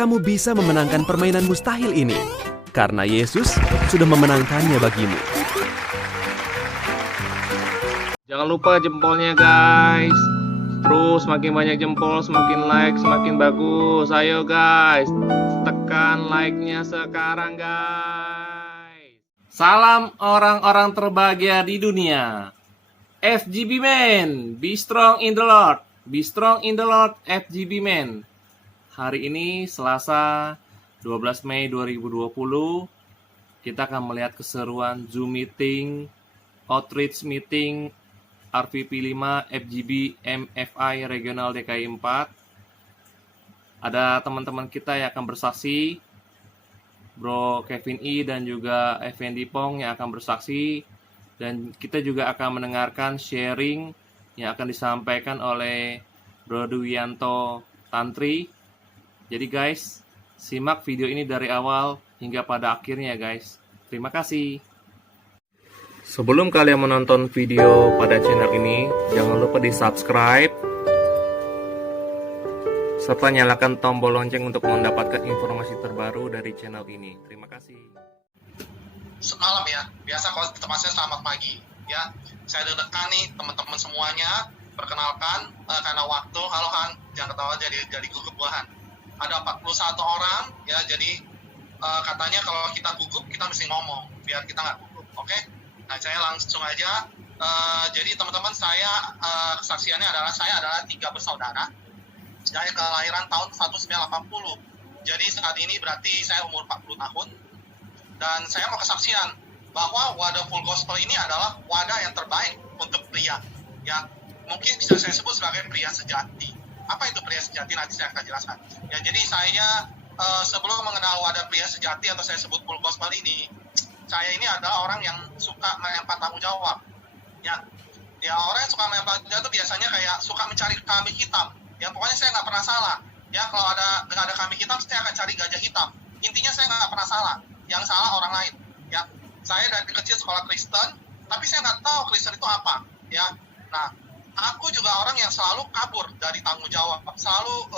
kamu bisa memenangkan permainan mustahil ini. Karena Yesus sudah memenangkannya bagimu. Jangan lupa jempolnya guys. Terus semakin banyak jempol, semakin like, semakin bagus. Ayo guys, tekan like-nya sekarang guys. Salam orang-orang terbahagia di dunia. FGB Men, be strong in the Lord. Be strong in the Lord, FGB Men. Hari ini Selasa 12 Mei 2020. Kita akan melihat keseruan Zoom meeting, outreach meeting RVP 5 FGB MFI Regional DKI 4. Ada teman-teman kita yang akan bersaksi, Bro Kevin I dan juga Effendi Pong yang akan bersaksi. Dan kita juga akan mendengarkan sharing yang akan disampaikan oleh Bro Duwianto Tantri. Jadi guys, simak video ini dari awal hingga pada akhirnya guys. Terima kasih. Sebelum kalian menonton video pada channel ini, jangan lupa di subscribe serta nyalakan tombol lonceng untuk mendapatkan informasi terbaru dari channel ini. Terima kasih. Semalam ya, biasa kalau tempatnya selamat pagi ya. Saya deg-degan nih teman-teman semuanya. Perkenalkan karena waktu, halo Han, jangan ketawa jadi gugup buahan. Ada 41 orang ya, jadi katanya kalau kita gugup kita mesti ngomong biar kita nggak gugup, oke? Nah, saya langsung aja. Jadi teman-teman, saya kesaksiannya adalah saya adalah 3 bersaudara. Saya kelahiran tahun 1980. Jadi saat ini berarti saya umur 40 tahun. Dan saya mau kesaksian bahwa wadah Full Gospel ini adalah wadah yang terbaik untuk pria. Ya, mungkin bisa saya sebut sebagai pria sejati. Apa itu pria sejati? Nanti saya akan jelaskan. Ya, jadi saya sebelum mengenal wadah pria sejati atau saya sebut Full Gospel ini, saya ini adalah orang yang suka melempar tanggung jawab. Ya, orang yang suka melempar tanggung jawab itu biasanya kayak suka mencari kambing hitam. Ya, pokoknya saya nggak pernah salah. Ya, kalau nggak ada kambing hitam, saya akan cari gajah hitam. Intinya saya nggak pernah salah. Yang salah orang lain. Ya, saya dari kecil sekolah Kristen, tapi saya nggak tahu Kristen itu apa. Ya, nah, aku juga orang yang selalu kabur dari tanggung jawab, selalu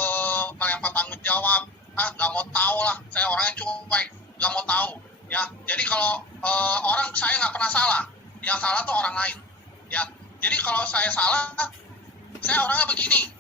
melempar tanggung jawab. Nggak mau tahu lah. Saya orangnya cuek, nggak mau tahu. Ya, jadi kalau orang saya nggak pernah salah, yang salah tuh orang lain. Ya, jadi kalau saya salah, saya orangnya begini.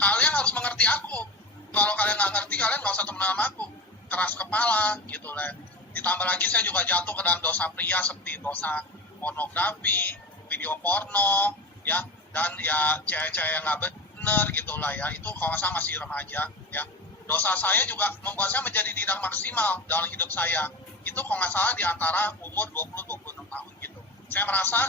Kalian harus mengerti aku. Kalau kalian nggak ngerti, kalian nggak usah temen sama aku. Keras kepala, gitu lah. Ditambah lagi saya juga jatuh ke dalam dosa pria seperti dosa pornografi, video porno, ya, dan ya cewek-cewek yang nggak bener, gitulah ya. Itu kalau nggak salah masih remaja, ya. Dosa saya juga membuat saya menjadi tidak maksimal dalam hidup saya. Itu kalau nggak salah di antara umur 20-26 tahun gitu. Saya merasa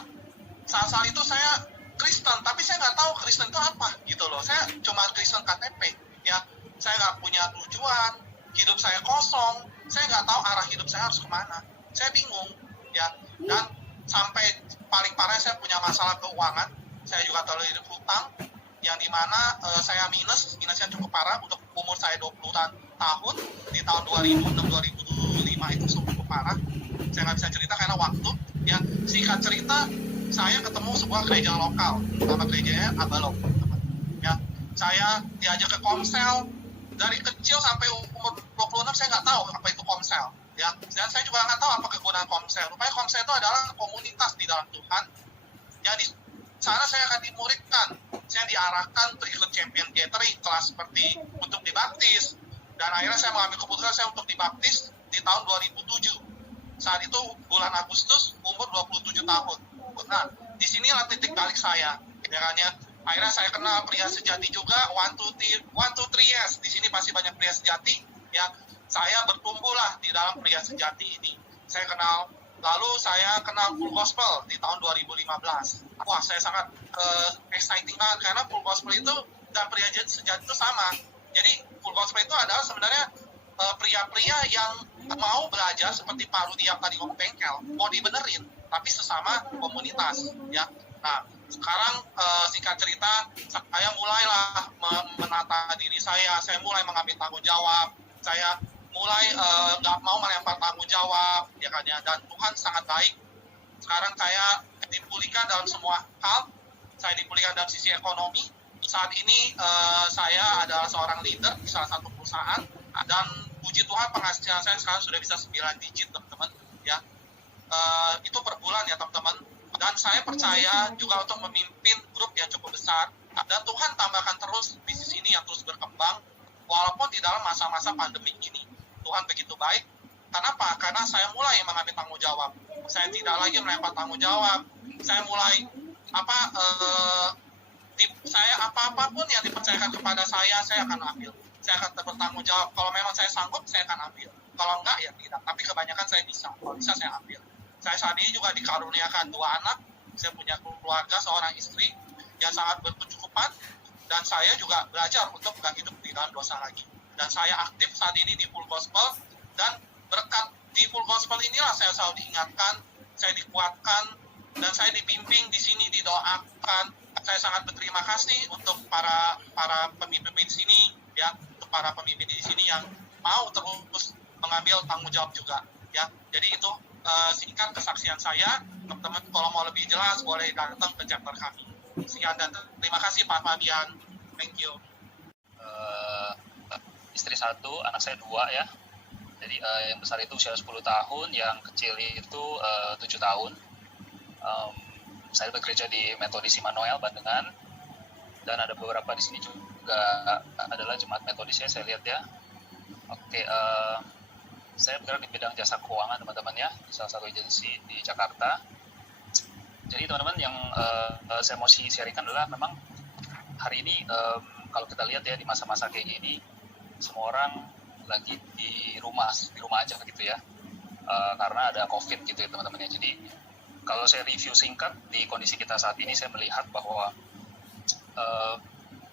saat itu saya Kristen, tapi saya nggak tahu Kristen itu apa gitu loh. Saya cuma Kristen KTP, ya. Saya nggak punya tujuan, hidup saya kosong, saya nggak tahu arah hidup saya harus kemana. Saya bingung, ya. Dan sampai paling parah saya punya masalah keuangan. Saya juga terlalu hidup hutang, yang dimana saya minusnya cukup parah untuk umur saya 20-an tahun. Di tahun 2006-2005 itu cukup parah. Saya nggak bisa cerita karena waktu. Ya, singkat cerita, saya ketemu sebuah gereja lokal, nama gerejanya Abalok. Ya, saya diajak ke komsel. Dari kecil sampai umur 26 saya nggak tahu apa itu komsel. Ya, dan saya juga nggak tahu apa kegunaan komsel. Rupanya komsel itu adalah komunitas di dalam Tuhan. Ya, di sana saya akan dimuridkan. Saya diarahkan untuk ikut champion gathering kelas seperti untuk dibaptis. Dan akhirnya saya mengambil keputusan saya untuk dibaptis di tahun 2007. Saat itu bulan Agustus, umur 27 tahun. Nah, disinilah titik balik saya. Ya kan ya. Akhirnya saya kenal pria sejati juga, 1, 2, 3 yes. Di sini pasti banyak pria sejati. Ya, saya bertumbuhlah di dalam pria sejati ini. Saya kenal, lalu saya kenal Full Gospel di tahun 2015. Wah, saya sangat exciting banget karena Full Gospel itu dan pria sejati itu sama. Jadi Full Gospel itu adalah sebenarnya pria-pria yang mau belajar seperti Pak Rudi yang tadi ngomong bengkel, mau dibenerin, tapi sesama komunitas. Ya, nah. Sekarang singkat cerita, saya mulailah menata diri saya mulai mengambil tanggung jawab, saya mulai nggak mau melempar tanggung jawab, ya kan ya. Dan Tuhan sangat baik. Sekarang saya dipulihkan dalam semua hal, saya dipulihkan dalam sisi ekonomi. Saat ini saya adalah seorang leader di salah satu perusahaan Dan puji Tuhan penghasilan saya sekarang sudah bisa 9 digit teman-teman ya. Itu per bulan ya teman-teman. Dan saya percaya juga untuk memimpin grup yang cukup besar, dan Tuhan tambahkan terus bisnis ini yang terus berkembang walaupun di dalam masa-masa pandemi ini. Tuhan begitu baik. Kenapa? Karena saya mulai mengambil tanggung jawab. Saya tidak lagi melempar tanggung jawab. Saya mulai saya apapun yang dipercayakan kepada saya akan ambil. Saya akan bertanggung jawab. Kalau memang saya sanggup, saya akan ambil. Kalau enggak, ya tidak. Tapi kebanyakan saya bisa. Kalau bisa, saya ambil. Saya saat ini juga dikaruniakan 2 anak. Saya punya keluarga, seorang istri yang sangat berkecukupan. Dan saya juga belajar untuk nggak hidup di dalam dosa lagi. Dan saya aktif saat ini di Full Gospel. Dan berkat di Full Gospel inilah saya selalu diingatkan, saya dikuatkan, dan saya dibimbing di sini, didoakan. Saya sangat berterima kasih untuk para pemimpin di sini, ya, untuk para pemimpin di sini yang mau terus mengambil tanggung jawab juga, ya. Jadi itu singkat kesaksian saya. Teman-teman kalau mau lebih jelas boleh datang ke chapter kami. Sekian dan terima kasih Pak Fabian. Thank you. Istri 1, anak saya 2 ya. Jadi yang besar itu usia 10 tahun, yang kecil itu 7 tahun. Saya bekerja di Metodis Immanuel Bandengan, dan ada beberapa di sini juga adalah jemaat Metodis ya, saya lihat ya. Oke, saya bergerak di bidang jasa keuangan teman-teman ya, di salah satu agensi di Jakarta. Jadi teman-teman yang saya mau sharingkan adalah memang hari ini kalau kita lihat ya di masa-masa kayak gini, semua orang lagi di rumah aja gitu ya, karena ada COVID gitu ya teman-teman ya. Jadi kalau saya review singkat di kondisi kita saat ini, saya melihat bahwa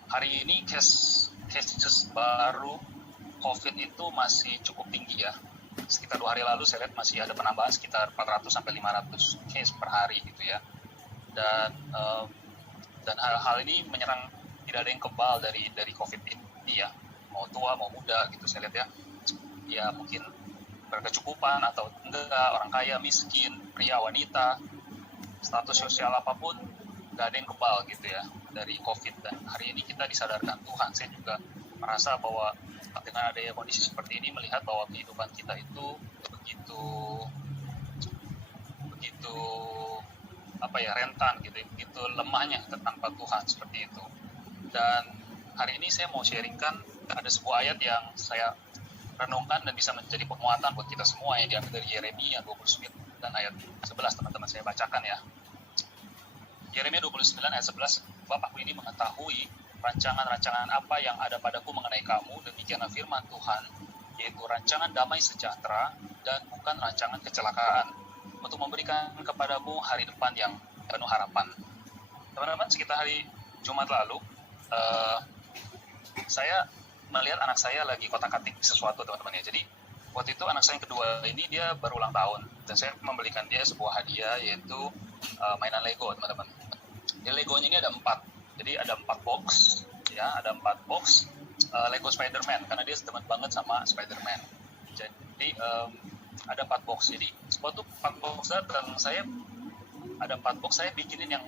hari ini cases baru COVID itu masih cukup tinggi ya. Sekitar 2 hari lalu saya lihat masih ada penambahan sekitar 400-500 case per hari gitu ya. Dan hal ini menyerang, tidak ada yang kebal dari COVID ini ya. Mau tua, mau muda gitu saya lihat ya. Ya mungkin berkecukupan atau enggak, orang kaya, miskin, pria, wanita, status sosial apapun, nggak ada yang kebal gitu ya dari COVID. Dan hari ini kita disadarkan Tuhan. Saya juga merasa bahwa dengan adanya kondisi seperti ini, melihat bahwa kehidupan kita itu begitu rentan gitu, begitu lemahnya tanpa Tuhan seperti itu. Dan hari ini saya mau sharingkan ada sebuah ayat yang saya renungkan dan bisa menjadi penguatan buat kita semua yang diambil dari Yeremia 29 dan ayat 11, teman-teman saya bacakan ya. Yeremia 29 ayat 11, Bapakku ini mengetahui rancangan-rancangan apa yang ada padaku mengenai kamu, demikianlah firman Tuhan, yaitu rancangan damai sejahtera dan bukan rancangan kecelakaan, untuk memberikan kepadamu hari depan yang penuh harapan. Teman-teman, sekitar hari Jumat lalu, saya melihat anak saya lagi kotak-katik sesuatu teman-teman ya. Jadi waktu itu anak saya yang kedua ini dia baru ulang tahun, dan saya membelikan dia sebuah hadiah, yaitu mainan Lego teman-teman. Di Legonya ini ada 4, jadi ada 4 box ya, ada 4 box Lego Spider-Man, karena dia demen banget sama Spider-Man. Jadi ada 4 box. Jadi waktu 4 box datang, saya ada 4 box, saya bikinin yang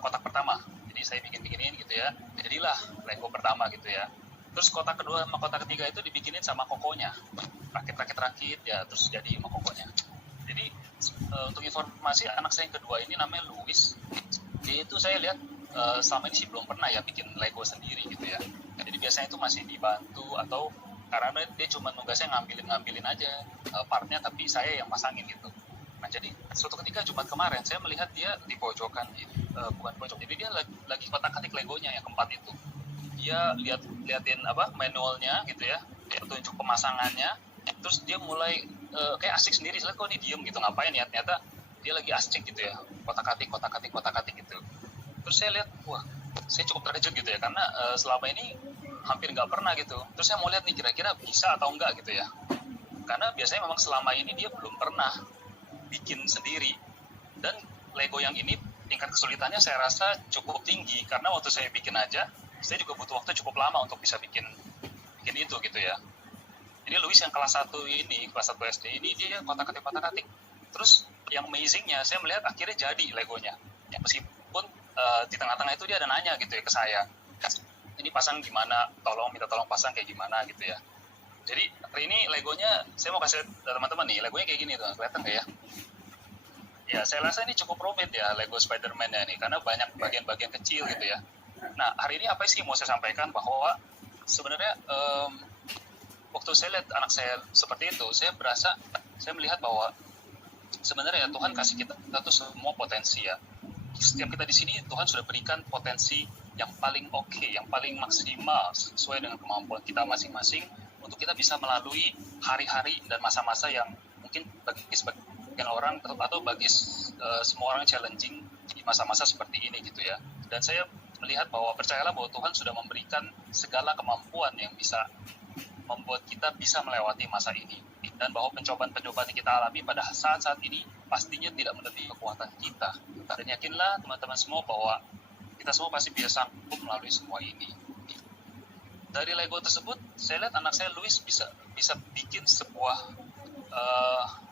kotak pertama. Jadi saya bikin-bikinin gitu ya, jadilah Lego pertama gitu ya. Terus kotak kedua sama kotak ketiga itu dibikinin sama kokonya, rakit ya, terus jadi sama kokonya. Jadi untuk informasi, anak saya yang kedua ini namanya Louis. Dia itu saya lihat selama ini sih belum pernah ya bikin Lego sendiri gitu ya. Jadi biasanya itu masih dibantu, atau karena dia cuma nugasnya ngambilin aja partnya, tapi saya yang pasangin gitu. Nah jadi suatu ketika Jumat kemarin saya melihat dia di pojokan, bukan pojok, jadi dia lagi kotak-katik Legonya yang keempat itu. Dia liatin manualnya gitu ya, petunjuk pemasangannya, terus dia mulai kayak asik sendiri. Saya lihat kok dia diem gitu, ngapain ya, ternyata dia lagi asik gitu ya, kotak-katik gitu. Terus saya lihat, wah, saya cukup terkejut gitu ya, karena selama ini hampir nggak pernah gitu. Terus saya mau lihat nih kira-kira bisa atau enggak gitu ya, karena biasanya memang selama ini dia belum pernah bikin sendiri. Dan Lego yang ini tingkat kesulitannya saya rasa cukup tinggi, karena waktu saya bikin aja, saya juga butuh waktu cukup lama untuk bisa bikin itu gitu ya. Jadi Louis yang kelas 1 SD ini dia kotak-katik. Terus yang amazingnya, saya melihat akhirnya jadi Legonya. Ya, meskipun di tengah-tengah itu dia ada nanya gitu ya ke saya, ini pasang gimana, minta tolong pasang kayak gimana gitu ya. Jadi hari ini Legonya, saya mau kasih teman-teman nih, Legonya kayak gini tuh, kelihatan nggak ya? Ya, saya rasa ini cukup rumit ya Lego Spider-Man-nya ini, karena banyak bagian-bagian kecil gitu ya. Nah, hari ini apa sih yang mau saya sampaikan, bahwa sebenarnya waktu saya lihat anak saya seperti itu, saya melihat bahwa sebenarnya Tuhan kasih kita tuh semua potensi ya. Setiap kita di sini, Tuhan sudah berikan potensi yang paling oke, yang paling maksimal sesuai dengan kemampuan kita masing-masing, untuk kita bisa melalui hari-hari dan masa-masa yang mungkin bagi sebagian orang atau bagi semua orang challenging di masa-masa seperti ini gitu ya. Dan saya melihat bahwa, percayalah bahwa Tuhan sudah memberikan segala kemampuan yang bisa membuat kita bisa melewati masa ini, dan bahwa pencobaan-pencobaan yang kita alami pada saat-saat ini pastinya tidak melebihi kekuatan kita. Dan yakinlah teman-teman semua bahwa kita semua pasti bisa sanggup melalui semua ini. Dari Lego tersebut, saya lihat anak saya Louis bisa bikin sebuah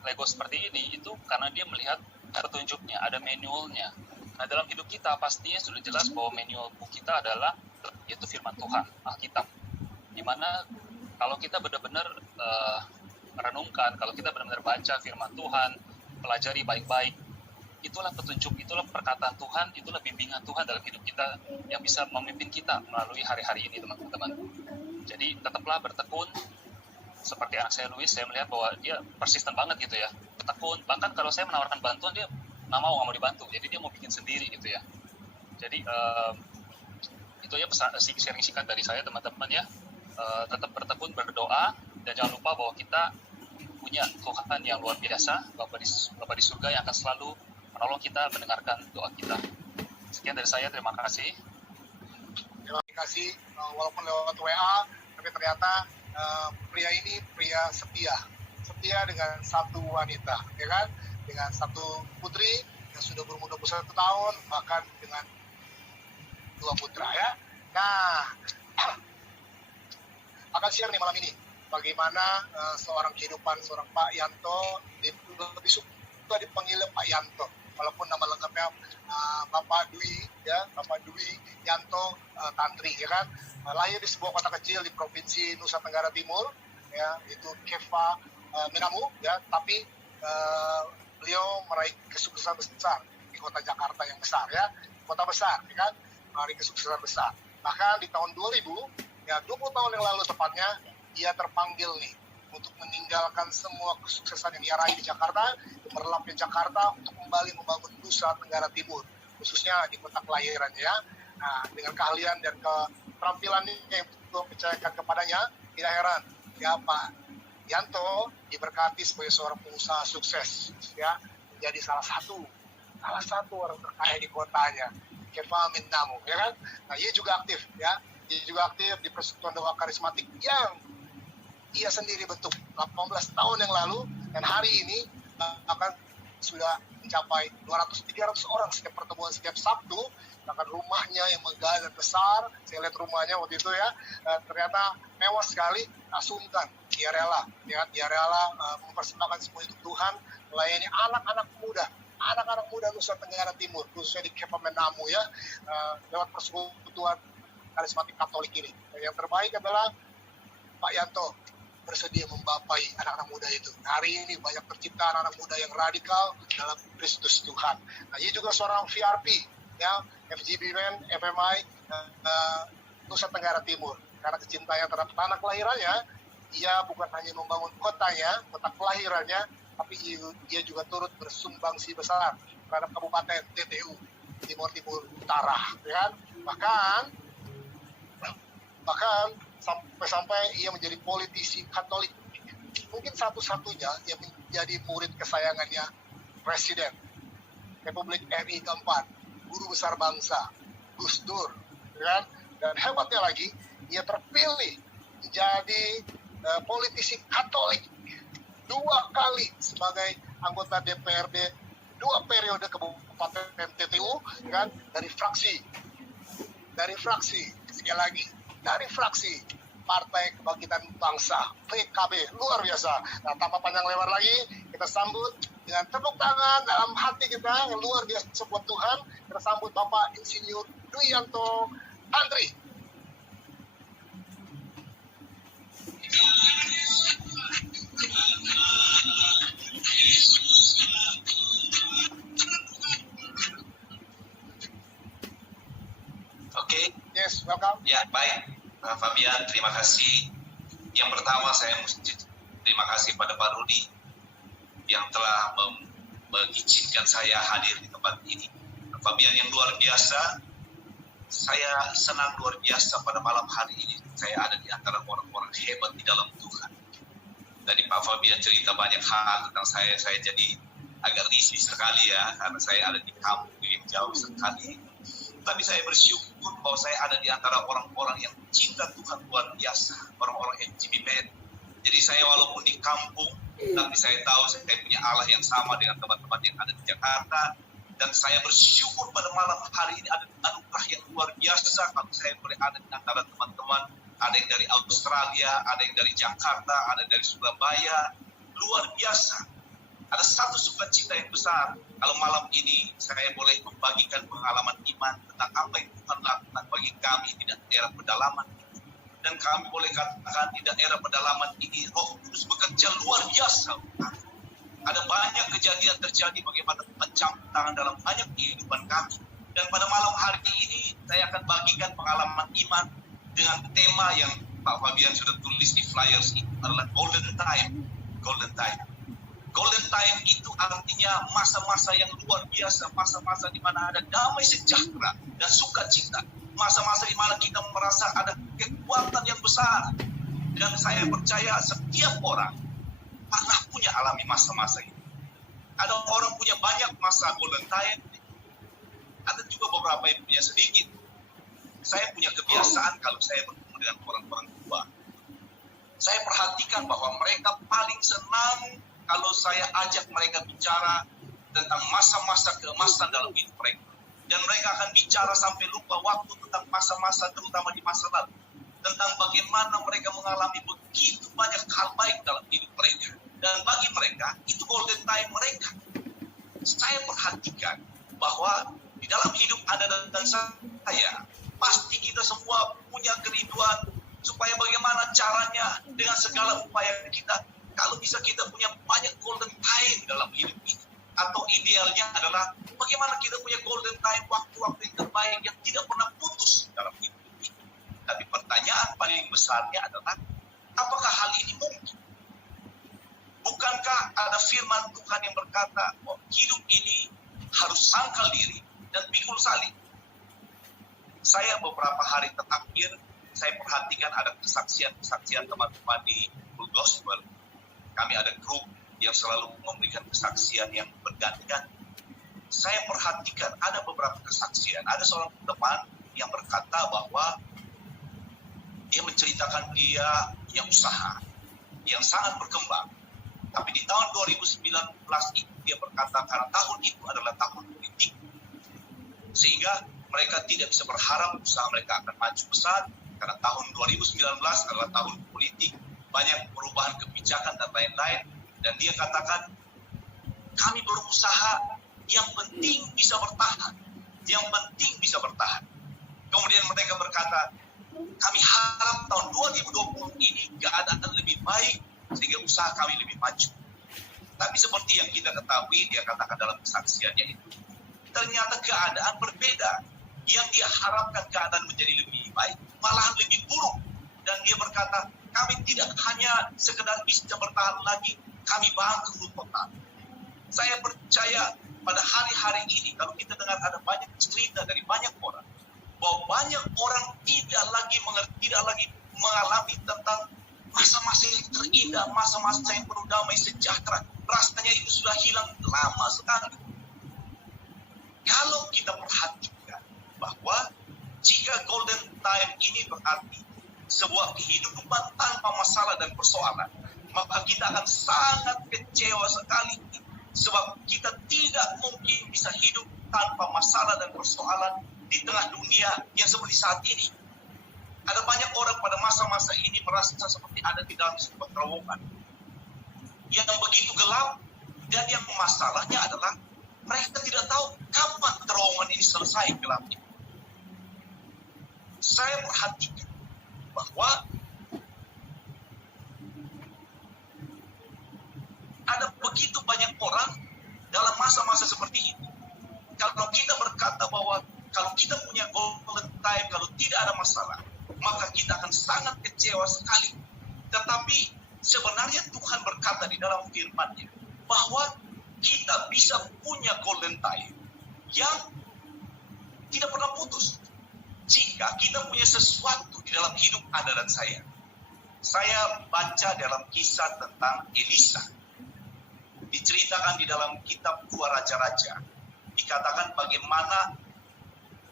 Lego seperti ini, itu karena dia melihat petunjuknya, ada manualnya. Nah, dalam hidup kita pastinya sudah jelas bahwa manual buku kita adalah yaitu firman Tuhan, Alkitab. Dimana kalau kita benar-benar renungkan, kalau kita benar-benar baca firman Tuhan, pelajari baik-baik, itulah petunjuk, itulah perkataan Tuhan, itulah bimbingan Tuhan dalam hidup kita yang bisa memimpin kita melalui hari-hari ini, teman-teman. Jadi tetaplah bertekun. Seperti anak saya Louis, saya melihat bahwa dia persisten banget gitu ya, bertekun. Bahkan kalau saya menawarkan bantuan, dia nggak mau dibantu, jadi dia mau bikin sendiri gitu ya. Jadi itu ya sharing singkat dari saya, teman-teman ya. Tetap bertekun, berdoa, dan jangan lupa bahwa kita punya Tuhan yang luar biasa, Bapa di surga yang akan selalu menolong kita, mendengarkan doa kita. Sekian dari saya, terima kasih. Terima kasih, walaupun lewat WA, tapi ternyata pria ini pria setia dengan satu wanita, ya kan? Dengan satu putri yang sudah berumur 21 tahun, bahkan dengan 2 putra ya. Nah, akan share nih malam ini bagaimana seorang kehidupan seorang Pak Yanto, lebih suka dipanggil Pak Yanto, walaupun nama lengkapnya Bapak Dwi ya, Bapak Dwi Yanto Tantri ya kan. Lahir di sebuah kota kecil di provinsi Nusa Tenggara Timur ya, itu Keva Menamu ya, tapi beliau meraih kesuksesan besar di kota Jakarta yang besar ya, kota besar ya kan, meraih kesuksesan besar. Bahkan di tahun 2000 ya, 20 tahun yang lalu tepatnya, ia terpanggil nih untuk meninggalkan semua kesuksesan yang ia raih di Jakarta, merelap di Jakarta untuk kembali membangun Nusa Tenggara Timur, khususnya di kota kelahirannya ya. Nah, dengan keahlian dan keterampilannya yang Tuhan percayakan kepadanya, tidak heran ya Pak Yanto diberkati sebagai seorang pengusaha sukses ya, menjadi salah satu orang terkaya di kotanya, Keva Menamu ya kan. Nah, ia juga aktif ya. Dia juga aktif di Persekutuan Doa Karismatik yang ia sendiri bentuk 18 tahun yang lalu, dan hari ini akan sudah mencapai 200-300 orang setiap pertemuan setiap Sabtu. Bahkan rumahnya yang megah dan besar, saya lihat rumahnya waktu itu ya, ternyata mewah sekali. Asumkan dia rela mempersembahkan semua untuk Tuhan, melayani anak-anak muda Nusa Tenggara Timur, khususnya di Keva Menamu ya, lewat Persekutuan Karismatik Katolik ini. Yang terbaik adalah Pak Yanto bersedia membapai anak-anak muda itu. Hari ini banyak tercipta anak-anak muda yang radikal dalam Kristus Tuhan. Nah, ia juga seorang VRP ya, FGB Man, FMI Nusa Tenggara Timur. Karena kecintaannya terhadap tanah kelahirannya, ia bukan hanya membangun kotanya, kota kelahirannya, tapi ia juga turut bersumbangsi besar terhadap Kabupaten TTU Timur Utara, ya kan? Bahkan sampai ia menjadi politisi Katolik, mungkin satu-satunya yang menjadi murid kesayangannya Presiden Republik RI keempat, Guru Besar Bangsa Gus Dur, kan? Dan hebatnya lagi, ia terpilih menjadi politisi Katolik 2 kali sebagai anggota DPRD 2 periode Kabupaten TTU, kan? Dari fraksi sekali lagi, dari fraksi Partai Kebangkitan Bangsa PKB, luar biasa. Nah, tanpa panjang lebar lagi, kita sambut dengan tepuk tangan dalam hati kita yang luar biasa buat Tuhan. Kita sambut Bapak Insinyur Dwi Yanto Tantri. Oke, Yes, welcome. ya baik. Fabian, terima kasih. Yang pertama saya mesti terima kasih pada Pak Rudi yang telah mengizinkan saya hadir di tempat ini. Fabian yang luar biasa, saya senang luar biasa pada malam hari ini. Saya ada di antara orang-orang hebat di dalam Tuhan. Tadi Pak Fabian cerita banyak hal tentang saya jadi agak risih sekali ya, karena saya ada di kampung yang jauh sekali. Tapi saya bersyukur bahwa saya ada di antara orang-orang yang cinta Tuhan luar biasa, orang-orang FGB Med. Jadi saya walaupun di kampung, tapi saya tahu saya punya Allah yang sama dengan teman-teman yang ada di Jakarta. Dan saya bersyukur pada malam hari ini ada anugerah yang luar biasa kalau saya boleh ada di antara teman-teman. Ada yang dari Australia, ada yang dari Jakarta, ada dari Surabaya. Luar biasa. Ada satu sukacita yang besar. Kalau malam ini saya boleh membagikan pengalaman iman tentang apa yang Tuhan lakukan bagi kami di daerah pedalaman. Dan kami boleh katakan di daerah pedalaman ini Roh Kudus bekerja luar biasa. Ada banyak kejadian terjadi bagaimana mencampur tangan dalam banyak kehidupan kami. Dan pada malam hari ini saya akan bagikan pengalaman iman dengan tema yang Pak Fabian sudah tulis di flyers itu adalah Golden Time. Golden Time. Golden Time itu artinya masa-masa yang luar biasa, masa-masa di mana ada damai sejahtera dan sukacita. Masa-masa di mana kita merasa ada kekuatan yang besar. Dan saya percaya setiap orang pernah punya alami masa-masa ini. Ada orang punya banyak masa Golden Time, ada juga beberapa yang punya sedikit. Saya punya kebiasaan kalau saya bertemu dengan orang-orang tua. Saya perhatikan bahwa mereka paling senang kalau saya ajak mereka bicara tentang masa-masa keemasan dalam hidup mereka. Dan mereka akan bicara sampai lupa waktu tentang masa-masa terutama di masa lalu. Tentang bagaimana mereka mengalami begitu banyak hal baik dalam hidup mereka. Dan bagi mereka, itu golden time mereka. Saya perhatikan bahwa di dalam hidup Anda dan saya, pasti kita semua punya kerinduan supaya bagaimana caranya dengan segala upaya kita, kalau bisa kita punya banyak golden time dalam hidup ini. Atau idealnya adalah bagaimana kita punya golden time, waktu-waktu yang terbaik yang tidak pernah putus dalam hidup ini. Tapi pertanyaan paling besarnya adalah, apakah hal ini mungkin? Bukankah ada firman Tuhan yang berkata bahwa hidup ini harus sangkal diri dan pikul salib? Saya beberapa hari terakhir, saya perhatikan ada kesaksian-kesaksian teman-teman di Full Gospel. Kami ada grup yang selalu memberikan kesaksian yang bergantian. Saya perhatikan ada beberapa kesaksian. Ada seorang teman yang berkata bahwa dia menceritakan dia yang usaha, yang sangat berkembang. Tapi di tahun 2019 itu dia berkata karena tahun itu adalah tahun politik. Sehingga mereka tidak bisa berharap usaha mereka akan maju besar. Karena tahun 2019 adalah tahun politik. Banyak perubahan kebijakan dan lain-lain. Dan dia katakan, kami berusaha, yang penting bisa bertahan. Yang penting bisa bertahan. Kemudian mereka berkata, kami harap tahun 2020 ini keadaan lebih baik, sehingga usaha kami lebih maju. Tapi seperti yang kita ketahui, dia katakan dalam kesaksiannya itu, ternyata keadaan berbeda. Yang dia harapkan keadaan menjadi lebih baik, malahan lebih buruk. Dan dia berkata, kami tidak hanya sekedar bisa bertahan lagi, kami bangkrut total. Saya percaya pada hari-hari ini, kalau kita dengar ada banyak cerita dari banyak orang, bahwa banyak orang tidak lagi mengalami tentang masa-masa yang terindah, masa-masa yang penuh damai sejahtera. Rasanya itu sudah hilang lama sekali. Kalau kita perhatikan bahwa jika golden time ini berarti sebuah kehidupan tanpa masalah dan persoalan, maka kita akan sangat kecewa sekali. Sebab kita tidak mungkin bisa hidup tanpa masalah dan persoalan di tengah dunia yang seperti saat ini. Ada banyak orang pada masa-masa ini merasa seperti ada di dalam sebuah terowongan yang begitu gelap, dan yang masalahnya adalah mereka tidak tahu kapan terowongan ini selesai gelapnya. Saya perhatikan bahwa ini. Kalau kita berkata bahwa kalau kita punya golden time, kalau tidak ada masalah, maka kita akan sangat kecewa sekali. Tetapi sebenarnya Tuhan berkata di dalam firman-Nya bahwa kita bisa punya golden time yang tidak pernah putus. Jika kita punya sesuatu di dalam hidup Anda dan saya. Saya baca dalam kisah tentang Elisa. Diceritakan di dalam kitab 2 Raja-Raja. Dikatakan bagaimana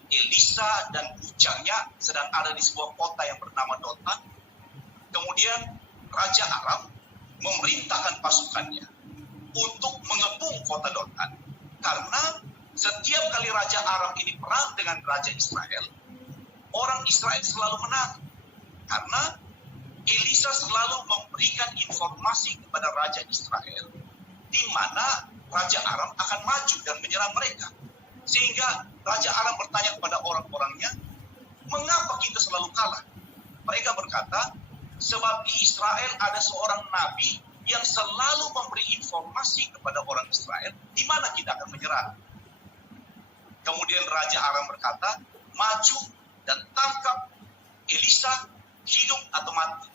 Elisa dan bujangnya sedang ada di sebuah kota yang bernama Dotan. Kemudian Raja Aram memerintahkan pasukannya untuk mengepung kota Dotan. Karena setiap kali Raja Aram ini perang dengan Raja Israel, orang Israel selalu menang. Karena Elisa selalu memberikan informasi kepada Raja Israel di mana Raja Aram akan maju dan menyerang mereka. Sehingga Raja Aram bertanya kepada orang-orangnya, mengapa kita selalu kalah? Mereka berkata, sebab di Israel ada seorang nabi yang selalu memberi informasi kepada orang Israel di mana kita akan menyerang. Kemudian Raja Aram berkata, maju dan tangkap Elisa hidup atau mati.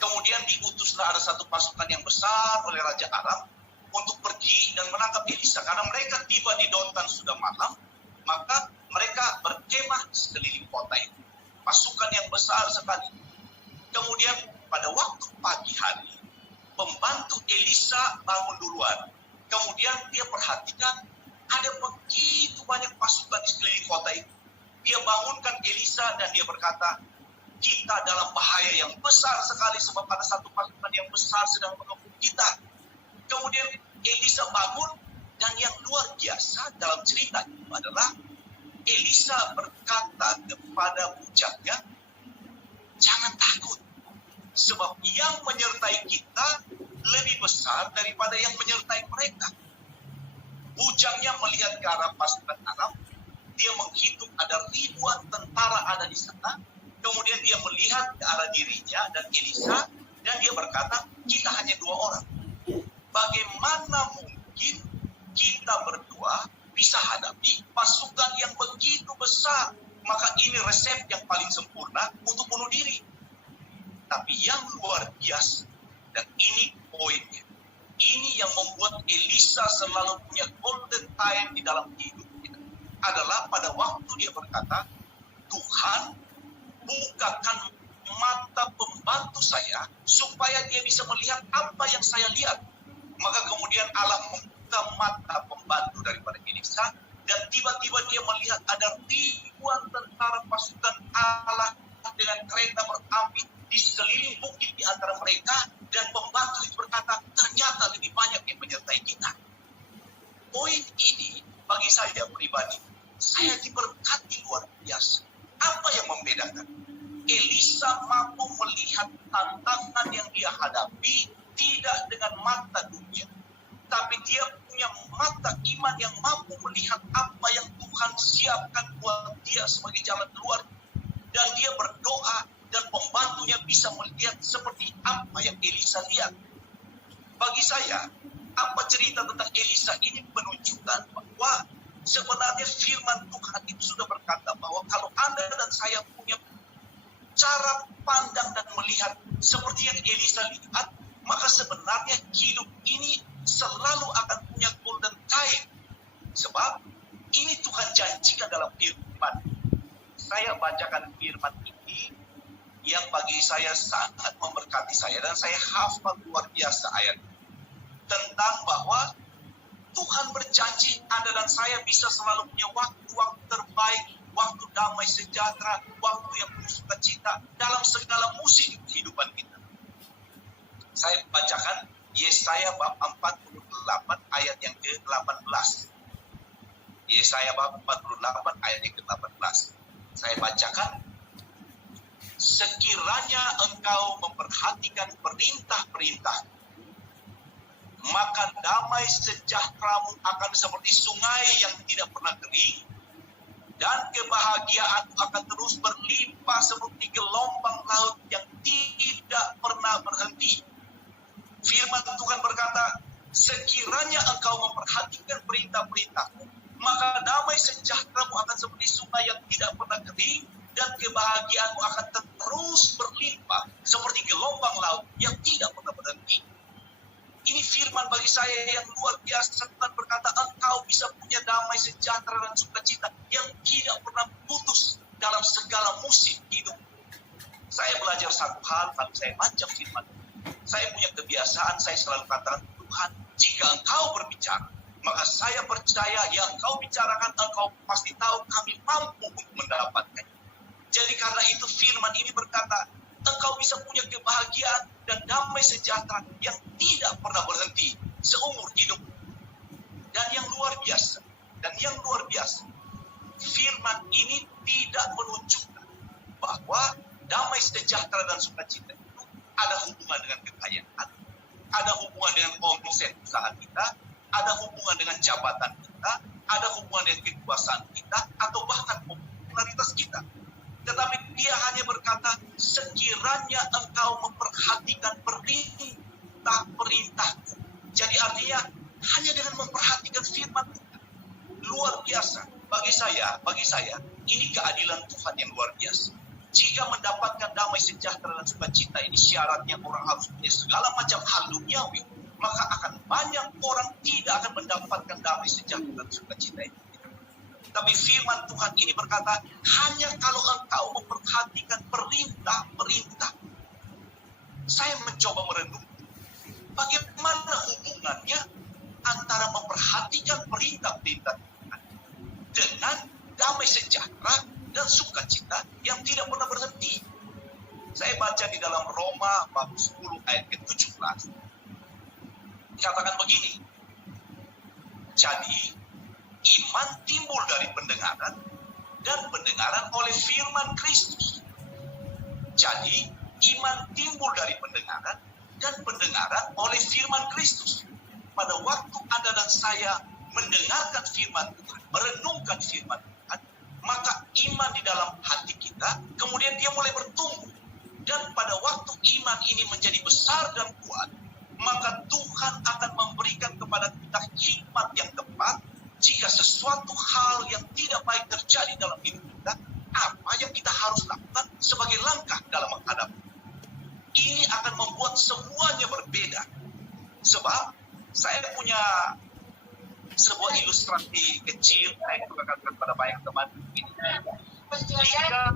Kemudian diutuslah ada satu pasukan yang besar oleh Raja Aram untuk pergi dan menangkap Elisa. Karena mereka tiba di Dotan sudah malam, maka mereka berkemah sekeliling kota itu. Pasukan yang besar sekali. Kemudian pada waktu pagi hari, pembantu Elisa bangun duluan. Kemudian dia perhatikan ada begitu banyak pasukan di sekeliling kota itu. Dia bangunkan Elisa dan dia berkata, kita dalam bahaya yang besar sekali sebab ada satu pasukan yang besar sedang mengepung kita. Kemudian Elisa bangun dan yang luar biasa dalam cerita itu adalah Elisa berkata kepada bujangnya, jangan takut sebab yang menyertai kita lebih besar daripada yang menyertai mereka. Bujangnya melihat ke arah pasukan Aram, dia menghitung ada ribuan tentara ada di sana. Kemudian dia melihat ke arah dirinya dan Elisa dan dia berkata, kita hanya 2 orang. Bagaimana mungkin kita berdua bisa hadapi pasukan yang begitu besar? Maka ini resep yang paling sempurna untuk bunuh diri. Tapi yang luar biasa, dan ini poinnya, ini yang membuat Elisa selalu punya golden time di dalam hidupnya, adalah pada waktu dia berkata, Tuhan, bukakan mata pembantu saya supaya dia bisa melihat apa yang saya lihat. Maka kemudian Allah membuka mata pembantu daripada Elisa dan tiba-tiba dia melihat ada ribuan tentara pasukan Allah dengan kereta berapi di sekeliling bukit di antara mereka, dan pembantu itu berkata, ternyata lebih banyak yang menyertai kita. Poin ini bagi saya pribadi, saya diberkati luar biasa. Apa yang membedakan? Elisa mampu melihat tantangan yang dia hadapi tidak dengan mata dunia, tapi dia punya mata iman yang mampu melihat apa yang Tuhan siapkan buat dia sebagai jalan keluar, dan dia berdoa dan pembantunya bisa melihat seperti apa yang Elisa lihat. Bagi saya, apa cerita tentang Elisa ini menunjukkan bahwa sebenarnya firman Tuhan itu sudah berkata bahwa kalau Anda dan saya punya cara pandang dan melihat seperti yang Elisa lihat, maka sebenarnya hidup ini selalu akan punya golden time. Sebab ini Tuhan janjikan dalam firman. Saya bacakan firman ini yang bagi saya sangat memberkati saya, dan saya hafal luar biasa ayat tentang bahwa Tuhan berjanji Anda dan saya bisa selalu punya waktu-waktu terbaik, waktu damai sejahtera, waktu yang penuh sukacita dalam segala musim kehidupan kita. Saya bacakan Yesaya bab 48 ayat yang ke-18. Yesaya bab 48 ayat yang ke-18. Saya bacakan, sekiranya engkau memperhatikan perintah-perintah, maka damai sejahteramu akan seperti sungai yang tidak pernah kering, dan kebahagiaan akan terus berlimpah seperti gelombang laut yang tidak pernah berhenti. Firman Tuhan berkata, sekiranya engkau memperhatikan perintah-perintahku, maka damai sejahteramu akan seperti sungai yang tidak pernah kering, dan kebahagiaanmu akan terus berlimpah seperti gelombang laut yang tidak pernah berhenti. Ini firman bagi saya yang luar biasa. Tuhan berkata, engkau bisa punya damai sejahtera dan sukacita yang tidak pernah putus dalam segala musim hidup. Saya belajar satu hal kalau saya baca firman. Saya punya kebiasaan, saya selalu katakan, Tuhan, jika engkau berbicara, maka saya percaya yang engkau bicarakan, engkau pasti tahu kami mampu untuk mendapatkan. Jadi karena itu firman ini berkata, engkau bisa punya kebahagiaan dan damai sejahtera yang tidak pernah berhenti seumur hidup. Dan yang luar biasa, firman ini tidak menunjukkan bahwa damai sejahtera dan sukacita itu ada hubungan dengan kekayaan, ada hubungan dengan omset usaha kita, ada hubungan dengan jabatan kita, ada hubungan dengan kekuasaan kita, atau bahkan popularitas kita. Tetapi dia hanya berkata, sekiranya engkau memperhatikan perintah-perintahku. Jadi artinya, hanya dengan memperhatikan firman Tuhan. Luar biasa. Bagi saya, ini keadilan Tuhan yang luar biasa. Jika mendapatkan damai sejahtera dan sukacita ini syaratnya orang harus punya segala macam hal duniawi, maka akan banyak orang tidak akan mendapatkan damai sejahtera dan sukacita ini. Tapi firman Tuhan ini berkata, hanya kalau engkau memperhatikan perintah-perintah. Saya mencoba merenung, bagaimana hubungannya antara memperhatikan perintah-perintah Tuhan dengan damai sejahtera dan sukacita yang tidak pernah berhenti. Saya baca di dalam Roma bab 10 ayat ke-17. Dikatakan begini, jadi iman timbul dari pendengaran, dan pendengaran oleh firman Kristus. Jadi, iman timbul dari pendengaran, dan pendengaran oleh firman Kristus. Pada waktu Anda dan saya mendengarkan firman Tuhan, merenungkan firman Tuhan, maka iman di dalam hati kita, kemudian dia mulai bertumbuh. Dan pada waktu iman ini menjadi besar dan kuat, maka Tuhan akan memberikan kepada kita hikmat yang tepat. Jika sesuatu hal yang tidak baik terjadi dalam hidup kita, apa yang kita harus lakukan sebagai langkah dalam menghadapi? Ini akan membuat semuanya berbeda. Sebab saya punya sebuah ilustrasi kecil, saya juga katakan pada banyak teman ini. Jika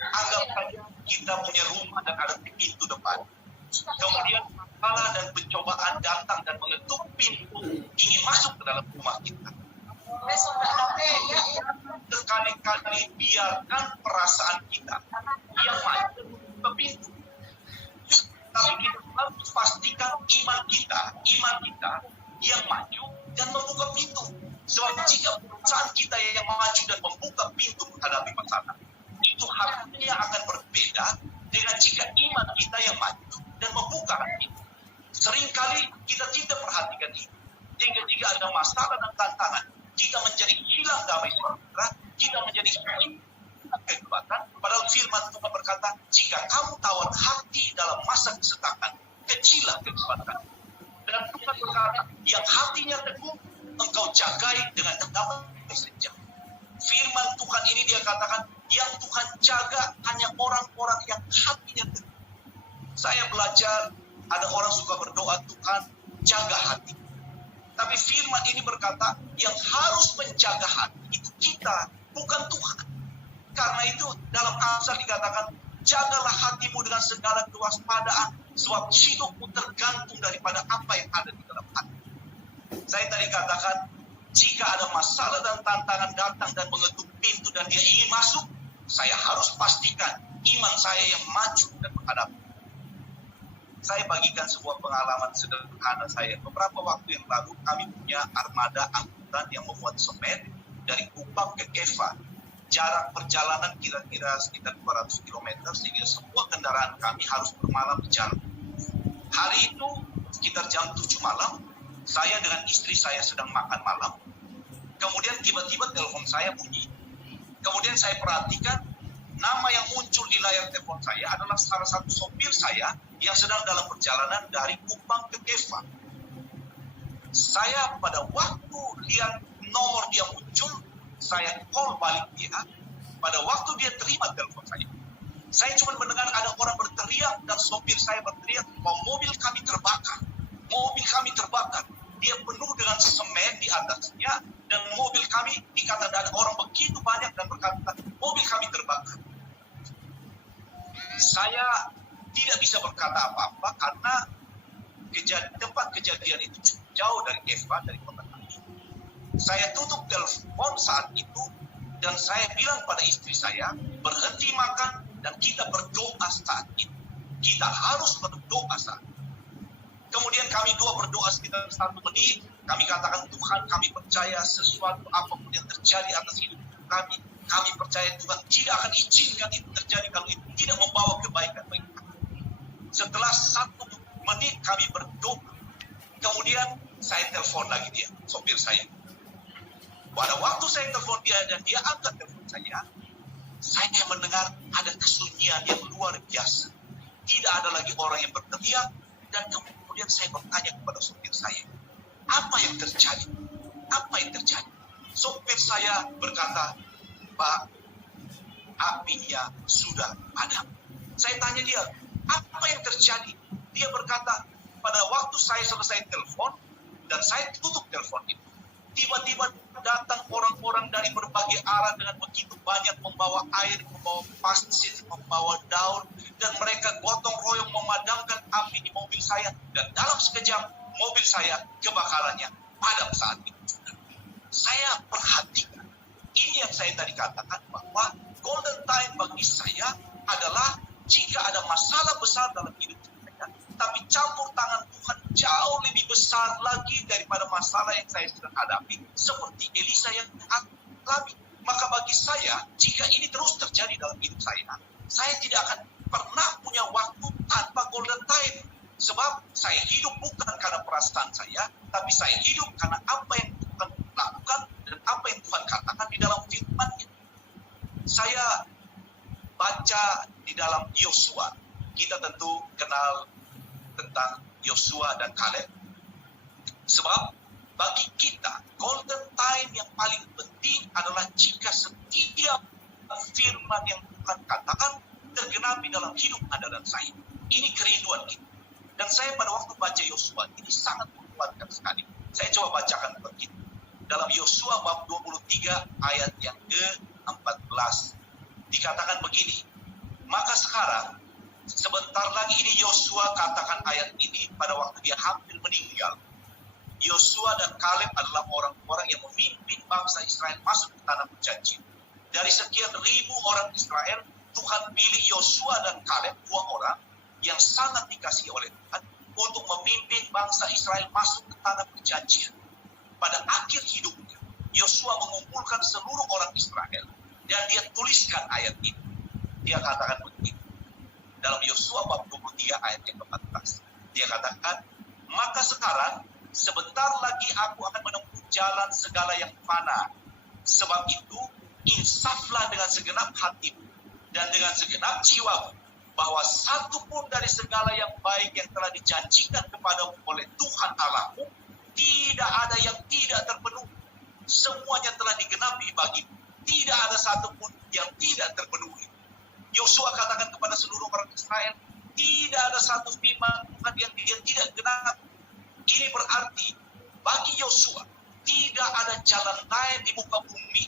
anggap saja kita punya rumah dan ada pintu depan, kemudian masalah dan pencobaan datang dan mengetuk pintu ingin masuk ke dalam rumah kita. Berkali-kali biarkan perasaan kita yang maju ke pintu. Tapi kita harus pastikan iman kita yang maju dan membuka pintu. Sebab jika perasaan kita yang maju dan membuka pintu menghadapi masalah, itu hasilnya akan berbeda dengan jika iman kita yang maju dan membuka pintu. Seringkali kita tidak perhatikan itu. Sehingga jika ada masalah dan tantangan, kita menjadi hilang damai sejahtera, kita menjadi sulit kekuatan. Padahal firman Tuhan berkata, jika kamu tawar hati dalam masa kesesakan, kecilah kekuatan. Dan Tuhan berkata, yang hatinya teguh, engkau jagai dengan damai sejahtera. Firman Tuhan ini dia katakan, yang Tuhan jaga hanya orang-orang yang hatinya teguh. Saya belajar, ada orang suka berdoa, Tuhan jaga hati. Tapi firman ini berkata, yang harus menjaga hati itu kita, bukan Tuhan. Karena itu dalam Amsal dikatakan, jagalah hatimu dengan segala kewaspadaan, sebab hidupmu tergantung daripada apa yang ada di dalam hati. Saya tadi katakan, jika ada masalah dan tantangan datang dan mengetuk pintu dan dia ingin masuk, saya harus pastikan iman saya yang maju dan menghadapi. Saya bagikan sebuah pengalaman sederhana saya. Beberapa waktu yang lalu kami punya armada angkutan yang membuat semen dari Kupang ke Keva. Jarak perjalanan kira-kira sekitar 200 km sehingga semua kendaraan kami harus bermalam di jalan. Hari itu sekitar jam 7 malam, saya dengan istri saya sedang makan malam. Kemudian tiba-tiba telepon saya bunyi. Kemudian saya perhatikan nama yang muncul di layar telepon saya adalah salah satu sopir saya yang sedang dalam perjalanan dari Kupang ke Keva. Saya pada waktu lihat nomor dia muncul, saya call balik dia. Pada waktu dia terima telepon saya cuma mendengar ada orang berteriak dan sopir saya berteriak bahwa mobil kami terbakar. Mobil kami terbakar. Dia penuh dengan semen di atasnya dan mobil kami dikatakan ada orang begitu banyak dan berkata mobil kami terbakar. Saya tidak bisa berkata apa-apa karena tempat kejadian itu jauh dari Eva, dari kota kami. Saya tutup telepon saat itu dan saya bilang pada istri saya, berhenti makan dan kita berdoa saat itu. Kita harus berdoa saat itu. Kemudian kami dua berdoa sekitar 1 menit. Kami katakan, Tuhan, kami percaya sesuatu apapun yang terjadi atas hidup kami. Kami percaya Tuhan tidak akan izinkan itu terjadi kalau itu tidak membawa kebaikan bagi kami. Setelah 1 menit kami berdoa, kemudian saya telepon lagi dia, sopir saya. Pada waktu saya telepon dia dan dia angkat telepon saya mendengar ada kesunyian yang luar biasa. Tidak ada lagi orang yang berteriak dan kemudian saya bertanya kepada sopir saya, apa yang terjadi? Apa yang terjadi? Sopir saya berkata, Pak, apinya sudah padam. Saya tanya dia, apa yang terjadi? Dia berkata, pada waktu saya selesai telepon dan saya tutup telepon itu, tiba-tiba datang orang-orang dari berbagai arah dengan begitu banyak membawa air, membawa pasir, membawa daun, dan mereka gotong royong memadamkan api di mobil saya. Dan dalam sekejap mobil saya kebakarannya padam saat itu. Saya perhatikan, ini yang saya tadi katakan bahwa golden time bagi saya adalah jika ada masalah besar dalam hidup saya, tapi campur tangan Tuhan jauh lebih besar lagi daripada masalah yang saya sedang hadapi, seperti Elisa yang alami. Maka bagi saya, jika ini terus terjadi dalam hidup saya tidak akan pernah punya waktu tanpa golden time. Sebab saya hidup bukan karena perasaan saya, tapi saya hidup karena apa yang Tuhan lakukan dan apa yang Tuhan katakan di dalam firman-Nya. Saya baca di dalam Yosua. Kita tentu kenal tentang Yosua dan Kaleb. Sebab bagi kita, golden time yang paling penting adalah jika setiap firman yang Tuhan katakan tergenapi dalam hidup Anda dan saya. Ini kerinduan kita. Dan saya pada waktu baca Yosua ini sangat menguatkan sekali. Saya coba bacakan buat kita. Dalam Yosua bab 23 ayat yang ke-14 dikatakan begini. Maka sekarang sebentar lagi ini Yosua katakan ayat ini pada waktu dia hampir meninggal. Yosua dan Kaleb adalah orang-orang yang memimpin bangsa Israel masuk ke tanah perjanjian. Dari sekian ribu orang Israel, Tuhan pilih Yosua dan Kaleb, 2 orang yang sangat dikasihi oleh Tuhan untuk memimpin bangsa Israel masuk ke tanah perjanjian. Pada akhir hidupnya, Yosua mengumpulkan seluruh orang Israel dan dia tuliskan ayat ini. Dia katakan begini. Dalam Yosua bab 23 ayat yang ke-14. Dia katakan, maka sekarang sebentar lagi aku akan menempuh jalan segala yang fana. Sebab itu, insaflah dengan segenap hatimu dan dengan segenap jiwamu, bahwa satu pun dari segala yang baik yang telah dijanjikan kepadamu oleh Tuhan Allahmu, tidak ada yang tidak terpenuhi. Semuanya telah digenapi bagimu. Tidak ada satu pun yang tidak terpenuhi. Yosua katakan kepada seluruh orang Israel, tidak ada satu firman Tuhan yang dia tidak genapi. Ini berarti bagi Yosua tidak ada jalan lain di muka bumi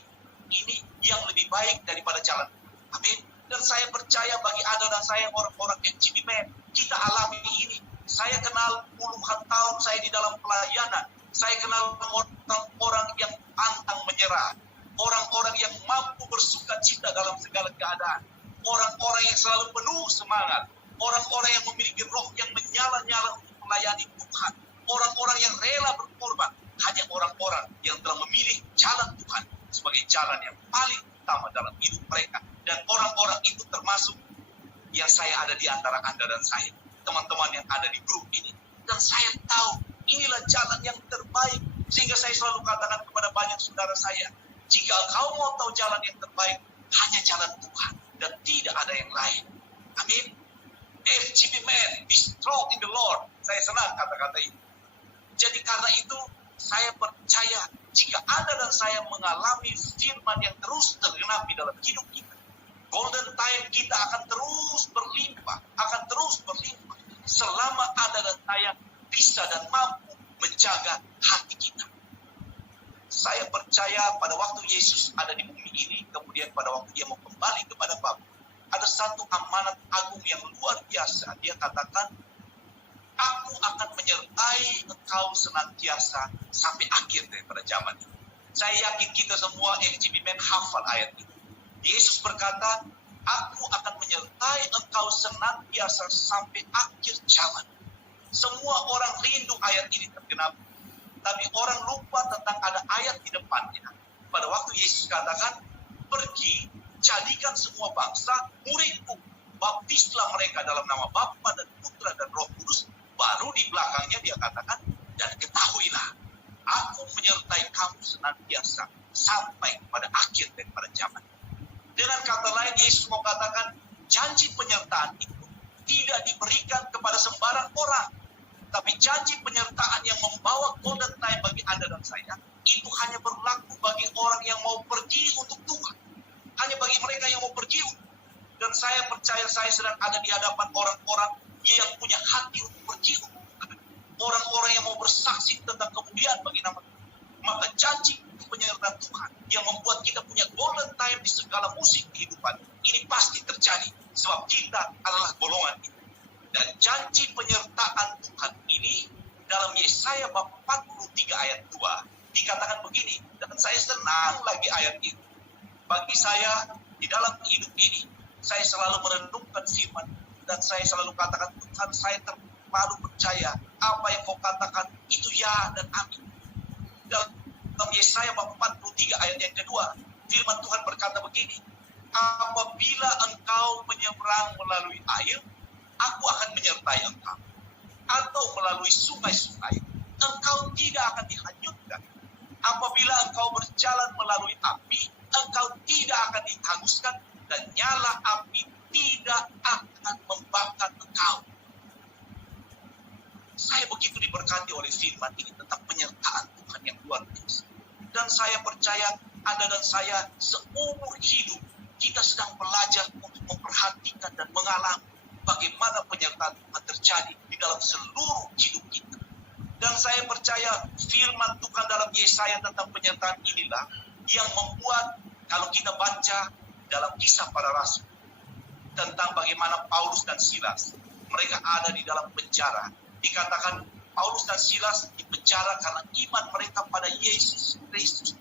ini yang lebih baik daripada jalan. Amin. Dan saya percaya bagi Anda dan saya orang-orang FGB-Men, kita alami ini. Saya kenal puluhan tahun saya di dalam pelayanan. Saya kenal orang-orang yang pantang menyerah. Orang-orang yang mampu bersuka cita dalam segala keadaan. Orang-orang yang selalu penuh semangat. Orang-orang yang memiliki roh yang menyala-nyala untuk melayani Tuhan. Orang-orang yang rela berkorban. Hanya orang-orang yang telah memilih jalan Tuhan sebagai jalan yang paling utama dalam hidup mereka. Dan orang-orang itu termasuk yang saya ada di antara Anda dan saya. Teman-teman yang ada di grup ini. Dan saya tahu inilah jalan yang terbaik. Sehingga saya selalu katakan kepada banyak saudara saya, jika kau mau tahu jalan yang terbaik, hanya jalan Tuhan. Dan tidak ada yang lain. Amin. FGB Man, be strong in the Lord. Saya senang kata-kata itu. Jadi karena itu, saya percaya jika Anda dan saya mengalami firman yang terus tergenapi dalam hidup kita, golden time kita akan terus berlimpah, selama Anda dan saya bisa dan mampu menjaga hati kita. Saya percaya pada waktu Yesus ada di bumi ini, kemudian pada waktu dia mau kembali kepada Bapa, ada satu amanat agung yang luar biasa. Dia katakan, aku akan menyertai engkau senantiasa sampai akhir daripada zaman ini. Saya yakin kita semua LGB Men hafal ayat itu. Yesus berkata, aku akan menyertai engkau senantiasa sampai akhir zaman. Semua orang rindu ayat ini tergenap, tapi orang lupa tentang ada ayat di depannya. Pada waktu Yesus katakan, pergi, jadikan semua bangsa muridku, baptislah mereka dalam nama Bapa dan Putra dan Roh Kudus. Baru di belakangnya dia katakan, dan ketahuilah, aku menyertai kamu senantiasa sampai pada akhir daripada zaman. Dengan kata lain, Yesus mau katakan, janji penyertaan itu tidak diberikan kepada sembarang orang. Tapi janji penyertaan yang membawa golden time bagi Anda dan saya, itu hanya berlaku bagi orang yang mau pergi untuk Tuhan. Hanya bagi mereka yang mau pergi. Dan saya percaya saya sedang ada di hadapan orang-orang yang punya hati untuk pergi. Orang-orang yang mau bersaksi tentang kemuliaan bagi nama Tuhan. Maka janji penyertaan Tuhan yang membuat kita punya golden time di segala musim kehidupan, ini pasti terjadi. Sebab kita adalah golongan itu. Dan janji penyertaan Tuhan ini dalam Yesaya bab 43 ayat 2 dikatakan begini, dan saya senang lagi ayat itu. Bagi saya di dalam hidup ini, saya selalu merenungkan firman dan saya selalu katakan, Tuhan, saya terlalu percaya apa yang kau katakan itu ya dan amin. Dalam Yesaya bab 43 ayat yang kedua, firman Tuhan berkata begini, apabila engkau menyeberang melalui air, aku akan menyertai engkau. Atau melalui sungai-sungai, engkau tidak akan dihanyutkan. Apabila engkau berjalan melalui api, engkau tidak akan dihanguskan, dan nyala api tidak akan membakar engkau. Saya begitu diberkati oleh firman ini tentang penyertaan Tuhan yang luar biasa. Dan saya percaya Anda dan saya seumur hidup kita sedang belajar untuk memperhatikan dan mengalami bagaimana penyertaan Tuhan terjadi di dalam seluruh hidup kita. Dan saya percaya firman Tuhan dalam Yesaya tentang penyertaan inilah yang membuat kalau kita baca dalam Kisah Para Rasul tentang bagaimana Paulus dan Silas, mereka ada di dalam penjara. Dikatakan Paulus dan Silas dipenjara karena iman mereka pada Yesus Kristus.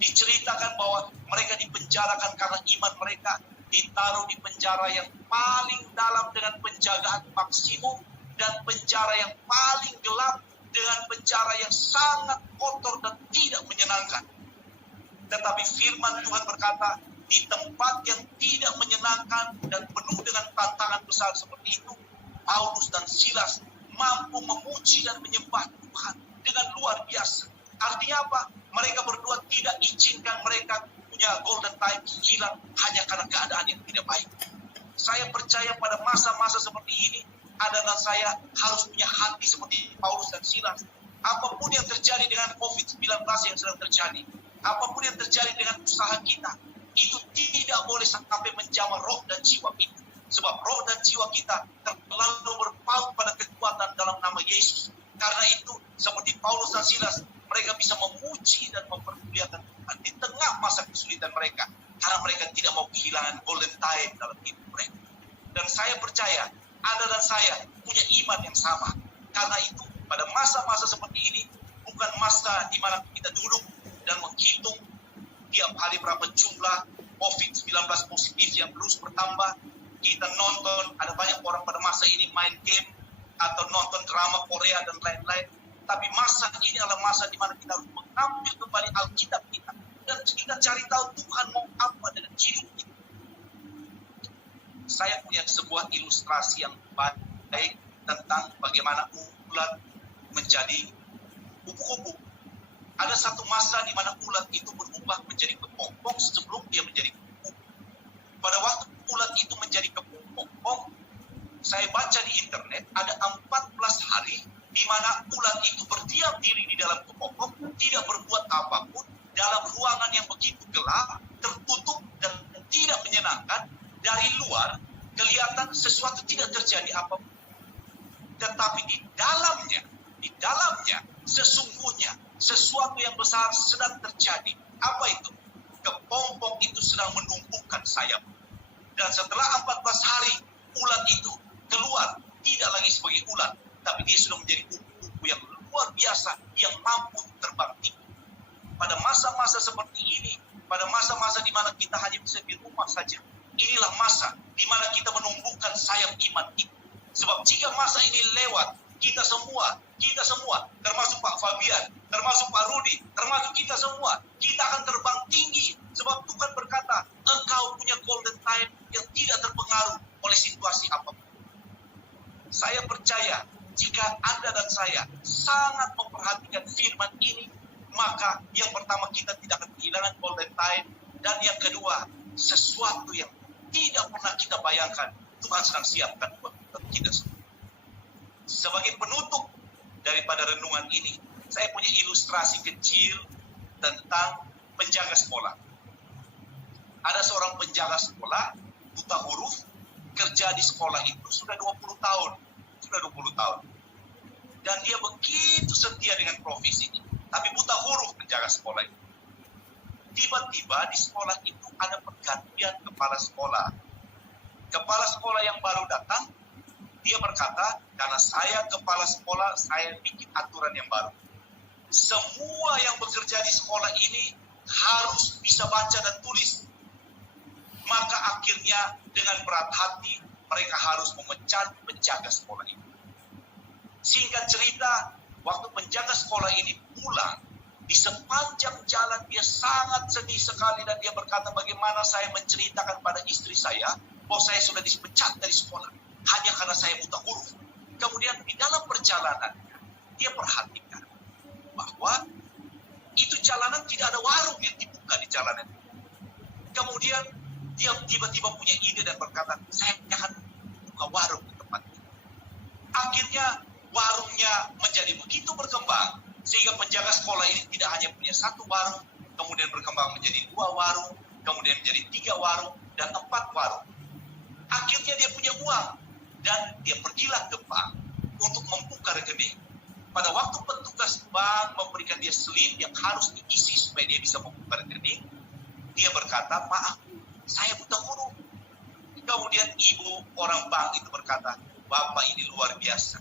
Diceritakan bahwa mereka dipenjarakan karena iman mereka, ditaruh di penjara yang paling dalam dengan penjagaan maksimum, dan penjara yang paling gelap dengan penjara yang sangat kotor dan tidak menyenangkan. Tetapi firman Tuhan berkata, di tempat yang tidak menyenangkan dan penuh dengan tantangan besar seperti itu, Paulus dan Silas mampu memuji dan menyembah Tuhan dengan luar biasa. Artinya apa? Mereka berdua tidak izinkan mereka punya golden time hilang hanya karena keadaan yang tidak baik. Saya percaya pada masa-masa seperti ini, Anda dan saya harus punya hati seperti Paulus dan Silas. Apapun yang terjadi dengan COVID-19 yang sedang terjadi, apapun yang terjadi dengan usaha kita, itu tidak boleh sampai menjamah roh dan jiwa kita. Sebab roh dan jiwa kita terlalu berpaut pada kekuatan dalam nama Yesus. Karena itu, seperti Paulus dan Silas, mereka bisa memuji dan mempermuliakan Tuhan di tengah masa kesulitan mereka. Karena mereka tidak mau kehilangan golden time dalam hidup mereka. Dan saya percaya, Anda dan saya punya iman yang sama. Karena itu, pada masa-masa seperti ini, bukan masa di mana kita duduk dan menghitung tiap hari berapa jumlah COVID-19 positif yang terus bertambah. Kita nonton, ada banyak orang pada masa ini main game atau nonton drama Korea dan lain-lain. Tapi masa ini adalah masa di mana kita harus mengambil kembali Alkitab kita. Dan kita cari tahu Tuhan mau apa dengan hidup kita. Saya punya sebuah ilustrasi yang baik tentang bagaimana ulat menjadi kupu-kupu. Ada satu masa di mana ulat itu berubah menjadi kepompong sebelum dia menjadi kupu. Pada waktu ulat itu menjadi kepompong, saya baca di internet ada 14 hari di mana ulat itu berdiam diri di dalam kepompong, tidak berbuat ruangan yang begitu gelap, tertutup dan tidak menyenangkan. Dari luar kelihatan sesuatu tidak terjadi apapun. Tetapi di dalamnya sesungguhnya sesuatu yang besar sedang terjadi. Apa itu? Kepompong itu sedang menumpukan sayap. Dan setelah 14 hari, ulat itu keluar, tidak lagi sebagai ulat, tapi dia sudah menjadi kupu-kupu yang luar biasa, yang mampu terbang tinggi. Pada masa-masa seperti ini, pada masa-masa di mana kita hanya bisa di rumah saja, inilah masa di mana kita menumbuhkan sayap iman itu. Sebab jika masa ini lewat, kita semua, termasuk Pak Fabian, termasuk Pak Rudi, termasuk kita semua, kita akan terbang tinggi. Sebab Tuhan berkata, engkau punya golden time yang tidak terpengaruh oleh situasi apapun. Saya percaya, jika Anda dan saya sangat memperhatikan firman ini, maka yang pertama kita tidak akan kehilangan golden time, dan yang kedua, sesuatu yang tidak pernah kita bayangkan, Tuhan sedang siapkan buat kita semua. Sebagai penutup daripada renungan ini, saya punya ilustrasi kecil tentang penjaga sekolah. Ada seorang penjaga sekolah, buta huruf, kerja di sekolah itu sudah 20 tahun. Dan dia begitu setia dengan profesinya. Tapi buta huruf penjaga sekolah itu. Tiba-tiba di sekolah itu ada pergantian kepala sekolah. Kepala sekolah yang baru datang, dia berkata, karena saya kepala sekolah, saya bikin aturan yang baru. Semua yang bekerja di sekolah ini harus bisa baca dan tulis. Maka akhirnya dengan berat hati, mereka harus memecat penjaga sekolah ini. Singkat cerita, waktu penjaga sekolah ini pulang, di sepanjang jalan dia sangat sedih sekali dan dia berkata, bagaimana saya menceritakan pada istri saya bahwa saya sudah dipecat dari sekolah hanya karena saya buta huruf. Kemudian di dalam perjalanan dia perhatikan bahwa itu jalanan tidak ada warung yang dibuka di jalanan. Kemudian dia tiba-tiba punya ide dan berkata, saya akan buka warung di tempat ini. Akhirnya warungnya menjadi begitu berkembang sehingga penjaga sekolah ini tidak hanya punya satu warung, kemudian berkembang menjadi 2 warung, kemudian menjadi 3 warung dan 4 warung. Akhirnya dia punya uang dan dia pergilah ke bank untuk membuka rekening. Pada waktu petugas bank memberikan dia slip yang harus diisi supaya dia bisa membuka rekening, dia berkata, maaf, saya buta huruf. Kemudian ibu orang bank itu berkata, Bapak ini luar biasa.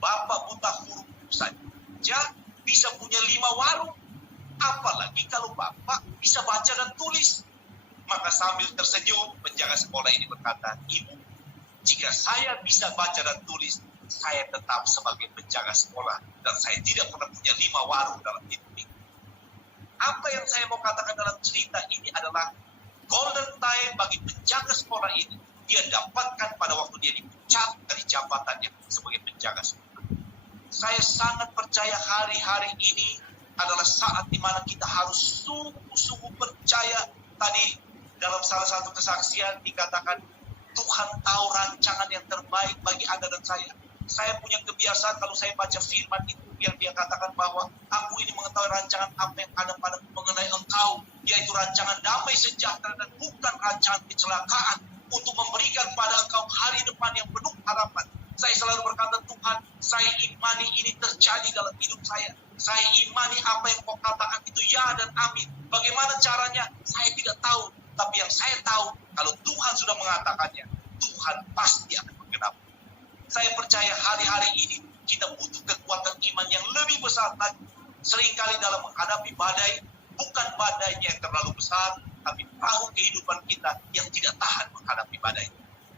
Bapak buta huruf saja bisa punya 5 warung. Apalagi kalau Bapak bisa baca dan tulis. Maka sambil tersenyum, penjaga sekolah ini berkata, Ibu, jika saya bisa baca dan tulis, saya tetap sebagai penjaga sekolah. Dan saya tidak pernah punya 5 warung dalam hidup ini. Apa yang saya mau katakan dalam cerita ini adalah golden time bagi penjaga sekolah ini. Dia dapatkan pada waktu dia dipecat dari jabatannya sebagai penjaga sekolah. Saya sangat percaya hari-hari ini adalah saat di mana kita harus sungguh-sungguh percaya. Tadi dalam salah satu kesaksian dikatakan, Tuhan tahu rancangan yang terbaik bagi Anda dan saya. Saya punya kebiasaan kalau saya baca firman itu yang dia katakan bahwa aku ini mengetahui rancangan apa yang ada pada mengenai engkau, yaitu rancangan damai sejahtera dan bukan rancangan kecelakaan, untuk memberikan pada engkau hari depan yang penuh harapan. Saya selalu berkata, Tuhan, saya imani ini terjadi dalam hidup saya. Saya imani apa yang kau katakan itu ya dan amin. Bagaimana caranya? Saya tidak tahu. Tapi yang saya tahu, kalau Tuhan sudah mengatakannya, Tuhan pasti akan bergerak. Saya percaya hari-hari ini kita butuh kekuatan iman yang lebih besar lagi. Seringkali dalam menghadapi badai, bukan badainya yang terlalu besar, tapi perahu kehidupan kita yang tidak tahan menghadapi badai.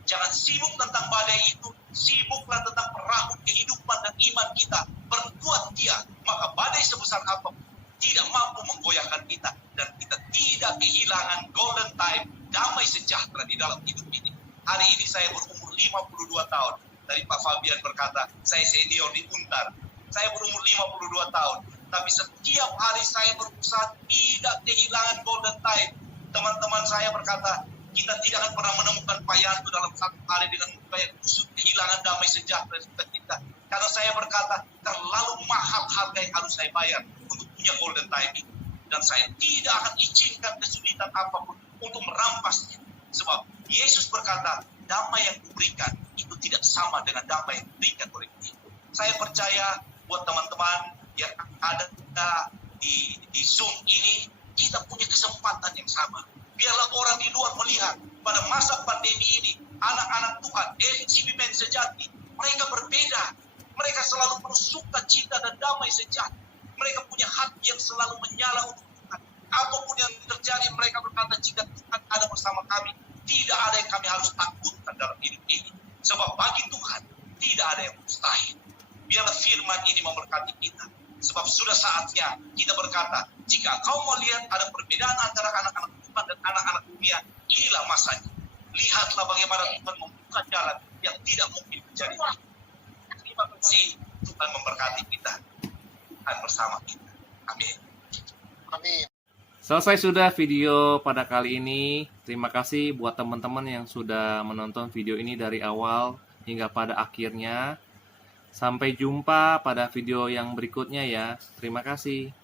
Jangan sibuk tentang badai itu, sibuklah tentang perahu kehidupan dan iman kita. Berkuat dia, maka badai sebesar apapun tidak mampu menggoyahkan kita. Dan kita tidak kehilangan golden time, damai sejahtera di dalam hidup ini. Hari ini saya berumur 52 tahun. Tadi Pak Fabian berkata, saya senior di Untar. Saya berumur 52 tahun. Tapi setiap hari saya berusaha tidak kehilangan golden time. Teman-teman saya berkata, kita tidak akan pernah menemukan Pak Yanto dalam satu hari dengan muka yang kusut, kehilangan damai sejahtera di kita. Karena saya berkata, terlalu mahal harga yang harus saya bayar untuk punya golden time ini. dan saya tidak akan izinkan kesulitan apapun untuk merampas. Sebab Yesus berkata, damai yang kuberikan itu tidak sama dengan damai yang diberikan oleh dia. Saya percaya buat teman-teman yang ada di Zoom ini, kita punya kesempatan yang sama. Biarlah orang di luar melihat pada masa pandemi ini, anak-anak Tuhan, elemen sejati, mereka berbeda. Mereka selalu penuh sukacita dan damai sejati. Mereka punya hati yang selalu menyala untuk Tuhan. Apapun yang terjadi, mereka berkata, jika Tuhan ada bersama kami, tidak ada yang kami harus takutkan dalam hidup ini. Sebab bagi Tuhan, tidak ada yang mustahil. Biarlah firman ini memberkati kita. Sebab sudah saatnya kita berkata, jika kau mau lihat ada perbedaan antara anak-anak Tuhan dan anak-anak dunia, inilah masanya. Lihatlah bagaimana Tuhan membuka jalan yang tidak mungkin terjadi. Terima kasih, Tuhan memberkati kita. Tuhan bersama kita. Amin. Amin. Selesai sudah video pada kali ini. Terima kasih buat teman-teman yang sudah menonton video ini dari awal hingga pada akhirnya. Sampai jumpa pada video yang berikutnya ya. Terima kasih.